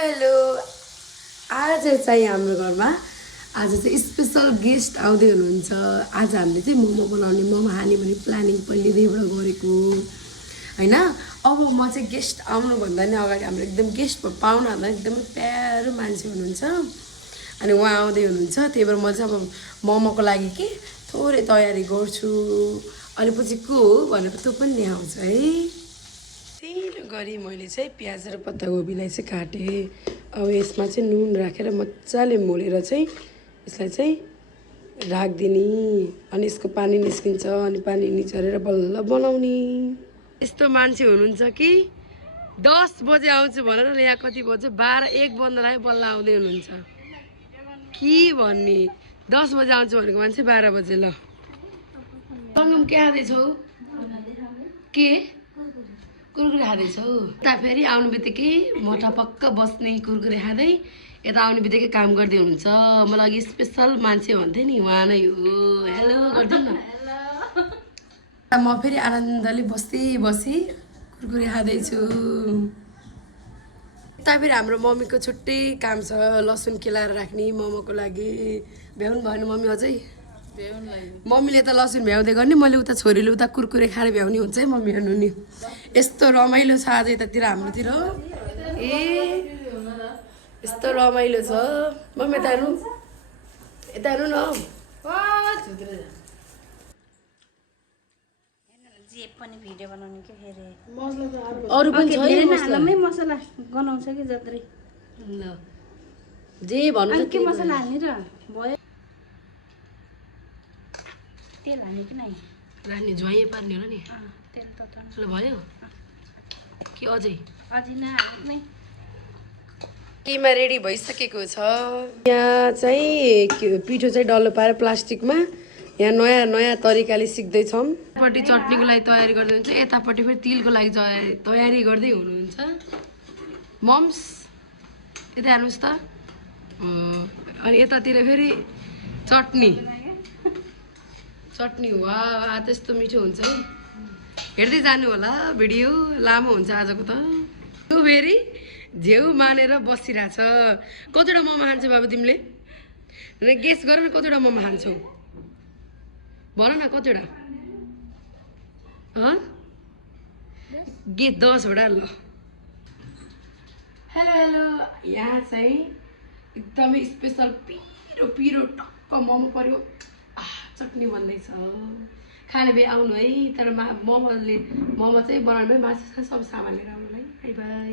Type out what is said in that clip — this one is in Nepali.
हेलो आज चाहिँ हाम्रो घरमा आज चाहिँ स्पेसल गेस्ट आउँदै हुनुहुन्छ। आज हामीले चाहिँ मोमो बनाउने मोमो खाने भने प्लानिङ पहिलेदेखिबाट गरेको हैन। अब म चाहिँ गेस्ट आउनुभन्दा नि अगाडि हाम्रो एकदम गेस्ट पाहुनाहरुमा एकदमै प्यारो मान्छे हुनुहुन्छ अनि उहाँ आउँदै हुनुहुन्छ। त्यही भएर म चाहिँ अब मोमोको लागि के थोरै तयारी गर्छु। अनि पछि को हो भनेर त्यो पनि ल्याउँछ है। सानो गरी मैले चाहिँ प्याज र पत्तागोबीलाई चाहिँ काटेँ। अब यसमा चाहिँ नुन राखेर मजाले मोलेर चाहिँ यसलाई चाहिँ राखिदिने अनि यसको पानी निस्किन्छ अनि पानी निचोरेर बल्ल बनाउने। यस्तो मान्छे हुनुहुन्छ कि 10 बजे आउँछु भनेर यहाँ कति बज्यो 12-1 बन्द लाग्यो बल्ल आउँदै हुनुहुन्छ। के भन्ने 10 बजे आउँछु भनेको मान्छे 12 बजे। ल सङ्गम के खाँदैछौ? के कुरकुरे खाँदैछौ? यता फेरि आउनु बित्तिकै मोटा पक्क बस्ने कुरकुरे खाँदै यता आउने बित्तिकै काम गर्दै हुनुहुन्छ। मलाई अघि स्पेसल मान्छे भन्थे नि उहाँ नै हो। हेलो गरिदिउँ न। म फेरि आनन्दले बसी कुरकुरे खाँदैछु। यता फेरि हाम्रो मम्मीको छुट्टै काम छ लसुन केलाएर राख्ने मोमोको लागि। भ्याउनु भएन मम्मी अझै? मम्मीले त लसुन भ्याउँदै गर्ने मैले उता छोरीले उता कुरकुरे खाएर भ्याउने हुन्छ है मम्मी हेर्नु नि। यस्तो रमाइलो छ आज यतातिर हाम्रोतिर। ए यस्तो रमाइलो छ मम्मी यता हेर्नु न। जे पनि भिडियो बनाउने के फेरि अरू पनि छ है हाल्नमै मसला गनाउँछ कि जत्रै। ल जे भन्नु के मसला हाल्ने र भयो तेल हाल्ने कि नै रानी ज्वाइए पार्ने होला नि। तेल त ल भयो कि अझै नै केमा रेडी भइसकेको छ। यहाँ चाहिँ पिठो चाहिँ डल्लो पारेर प्लास्टिकमा यहाँ नयाँ तरिकाले सिक्दैछौँ। यतापट्टि चटनीको लागि तयारी गर्दै हुन्छ यतापट्टि फेरि तिलको लागि तयारी गर्दै हुनुहुन्छ। मम्स यता हेर्नुहोस् त। अनि यतातिर फेरि चटनी वा त्यस्तो मिठो हुन्छ है। हेर्दै जानु होला भिडियो लामो हुन्छ आजको त। त्यो फेरि झेउ मानेर बसिरहेछ। कतिवटा मोमो खान्छौ बाबु तिमीले? गेस गर न कतिवटा मोमो खान्छौ भन न कतिवटा? गे 10 वटा। ल हेलो यहाँ चाहिँ एकदमै स्पेसल पिरो टक्क मोमो पर्यो। चटनी बन्दैछ खाने भए आउनु है। तर मोमो चाहिँ बनाउनु मासु सब सामान लिएर आउनु है। By by.